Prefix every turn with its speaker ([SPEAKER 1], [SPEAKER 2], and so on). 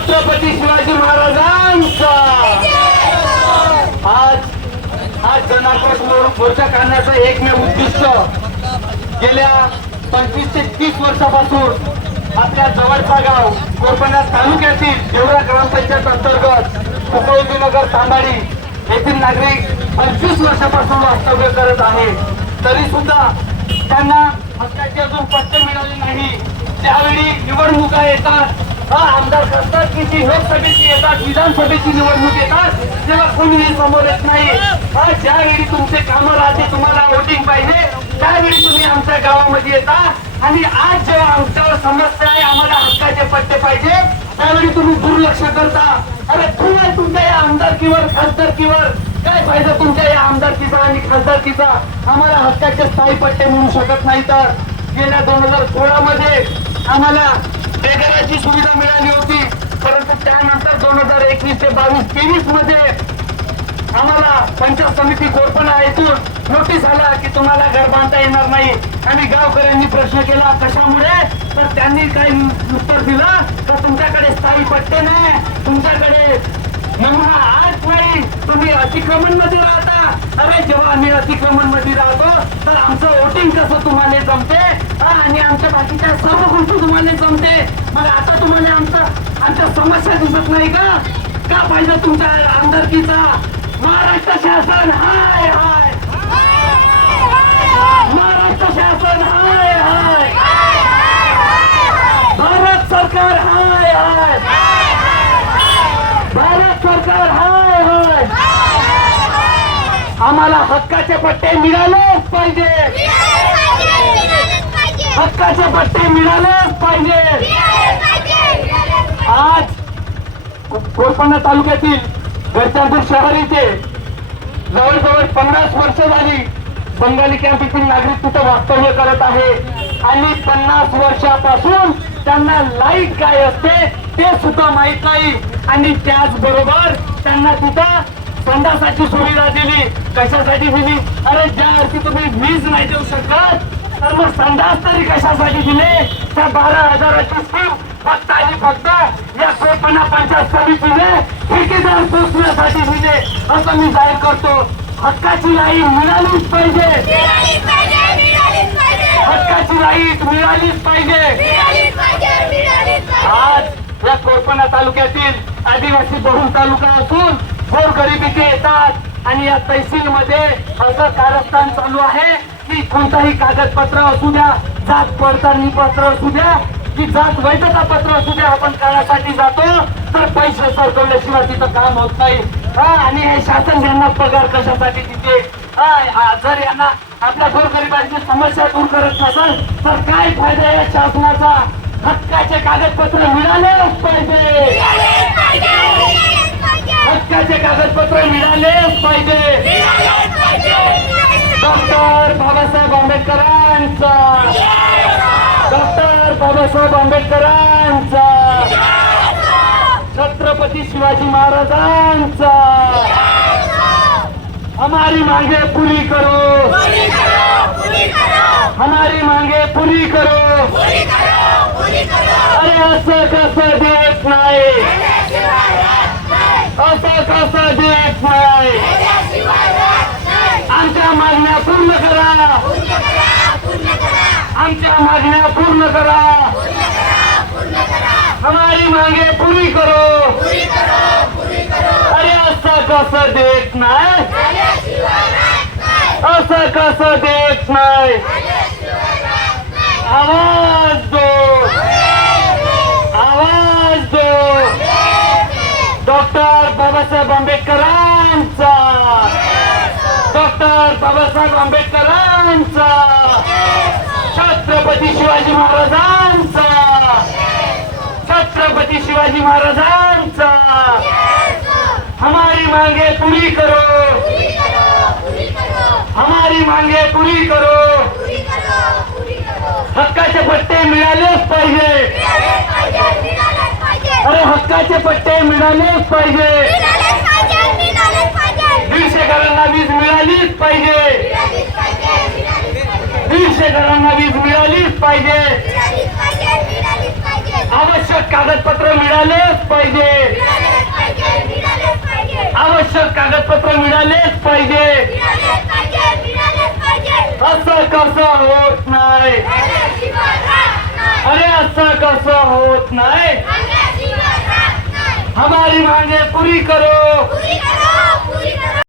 [SPEAKER 1] छत्रपती शिवाजी महाराजांचा. आज आज जनाक्रोश मोर्चा काढण्याचं एकमेव उद्दिष्ट गेल्या पंचवीस ते तीस वर्षापासून आपल्या जवळचा गाव कोरपण्या तालुक्यातील देवरा ग्रामपंचायत अंतर्गत कुकळोजी तांबाडी येथील नागरिक पंचवीस वर्षापासून वास्तव्य करत आहे. तरी सुद्धा त्यांना हक्काची अजून पट्टे मिळाले नाही. त्यावेळी निवडणुका येतात. हा आमदार खासदारकीची लोकसभेची येतात विधानसभेची निवडणूक येतात तेव्हा कोणीही समोर येत नाही. हा ज्यावेळी तुमचे कामं राहते तुम्हाला वोटिंग पाहिजे. त्यावेळी तुम्ही आमच्या गावामध्ये येता. आणि आज जेव्हा आमच्यावर समस्या आहे आम्हाला हक्काचे पट्टे पाहिजे त्यावेळी तुम्ही दुर्लक्ष करता. अरे तुम्ही तुमच्या या आमदारकीवर खासदारकीवर. काय फायदा तुमच्या या आमदारकीचा आणि खासदारकीचा? आम्हाला हक्काचे स्थायी पट्टे मिळू शकत नाही तर. गेल्या दोन हजार सोळा मध्ये आम्हाला बेघराची सुविधा मिळाली होती. परंतु त्यानंतर दोन हजार एकवीस ते बावीस तेवीसमध्ये आम्हाला पंचायत समिती कोरपणा येथून नोटीस आला की तुम्हाला घर बांधता येणार नाही. आणि गावकऱ्यांनी प्रश्न केला कशामुळे? तर त्यांनी काही उत्तर दिलं तर तुमच्याकडे स्थायी पट्टे नाही? तुमच्याकडे आज नाही तुम्ही अतिक्रमणमध्ये राहता. अरे जेव्हा आम्ही अतिक्रमणमध्ये राहतो तर आमचं वोटिंग कसं तुम्हाला जमते? आणि आमच्या बाकीच्या सर्व गोष्टी तुम्हाला जमते. मग आता तुम्हाला आमचं आमच्या समस्या दिसत नाही का? का पाहिजे तुमच्या आमदारकीचा? महाराष्ट्र शासन हाय हाय. महाराष्ट्र शासन हाय हाय भारत सरकार हाय हाय भारत सरकार हाय हाय आम्हाला हक्काचे पट्टे मिळालेच पाहिजे. हक्काचे पट्टे मिळालेच पाहिजे. आज कोरपण्णा तालुक्यातील गडचांपूर शहर इथे जवळजवळ पन्नास वर्ष झाली बंगाली कॅम्प येथील नागरिक तिथं वास्तव्य करत आहे. आणि पन्नास वर्षापासून त्यांना लाइट काय असते ते सुद्धा माहीत नाही. आणि त्याचबरोबर त्यांना तिथं संडासाची सुविधा दिली. कशासाठी दिली? अरे ज्या अर्थी तुम्ही वीज नाही देऊ शकत तर मग संडास तरी कशासाठी दिले? त्या बारा हजाराची स्कीम फक्त आणि फक्त या कोपणा पंचायत समितीने ठेकेदार पोचण्यासाठी दिले. असं मी जाहीर करतो. हक्काची लाइट मिळालीच पाहिजे. हक्काची लाइट मिळालीच पाहिजे. आज या कोरपणा तालुक्यातील आदिवासी बहुल तालुका असून गोरगरिबीचे येतात आणि या तहसील मध्ये असं कारस्थान चालू आहे की कोणताही कागदपत्र असू द्या जात पडताळणी पत्र असू द्या की जात वैधता पत्र असू द्या आपण काळासाठी जातो तर पैसे सरकवल्याशिवाय तिथं काम होत नाही. हा, आणि हे शासन यांना पगार कशासाठी तिथे हा, जर यांना आपल्या गोरगरिबांची समस्या दूर करत नसेल तर काय फायदा आहे शासनाचा? हक्काचे कागदपत्र मिळालेच पाहिजे. हक्काचे कागदपत्र मिळालेच पाहिजे. डॉक्टर बाबासाहेब आंबेडकरांचा. डॉक्टर बाबासाहेब आंबेडकरांचा. छत्रपती शिवाजी महाराजांचा. हमारी मांगे पूरी करो. हमारी मांगे पूरी करो. अरे असं कसं देत नाही? असा कसा देत नाही? आमच्या मागण्या पूर्ण करा. आमच्या मागण्या पूर्ण करा. हमारी मागे पूरी करो. अरे असं कसं देत नाही? असं कसं देत नाही आवाज दो आवाज दो डॉक्टर बाबासाहेब आंबेडकरांचा डॉक्टर बाबासाहेब आंबेडकरांचा. छत्रपती शिवाजी महाराजांचा. छत्रपती शिवाजी महाराजांचा. हमारी मांगे पूरी करो. हमारी मांगे पूरी करो. हक्काचे पट्टे मिळालेच पाहिजे. अरे हक्काचे पट्टे मिळालेच पाहिजे दीडशे घरांना वीज मिळालीच पाहिजे दीडशे घरांना वीज मिळालीच पाहिजे. आवश्यक कागदपत्र मिळालेच पाहिजे. आवश्यक कागदपत्र मिळालेच पाहिजे. असं कसं होत नाही? अरे असं कसं होत
[SPEAKER 2] नाही.
[SPEAKER 1] हमारी मांगे पुरी करो.
[SPEAKER 2] पुरी करो पुरी करो.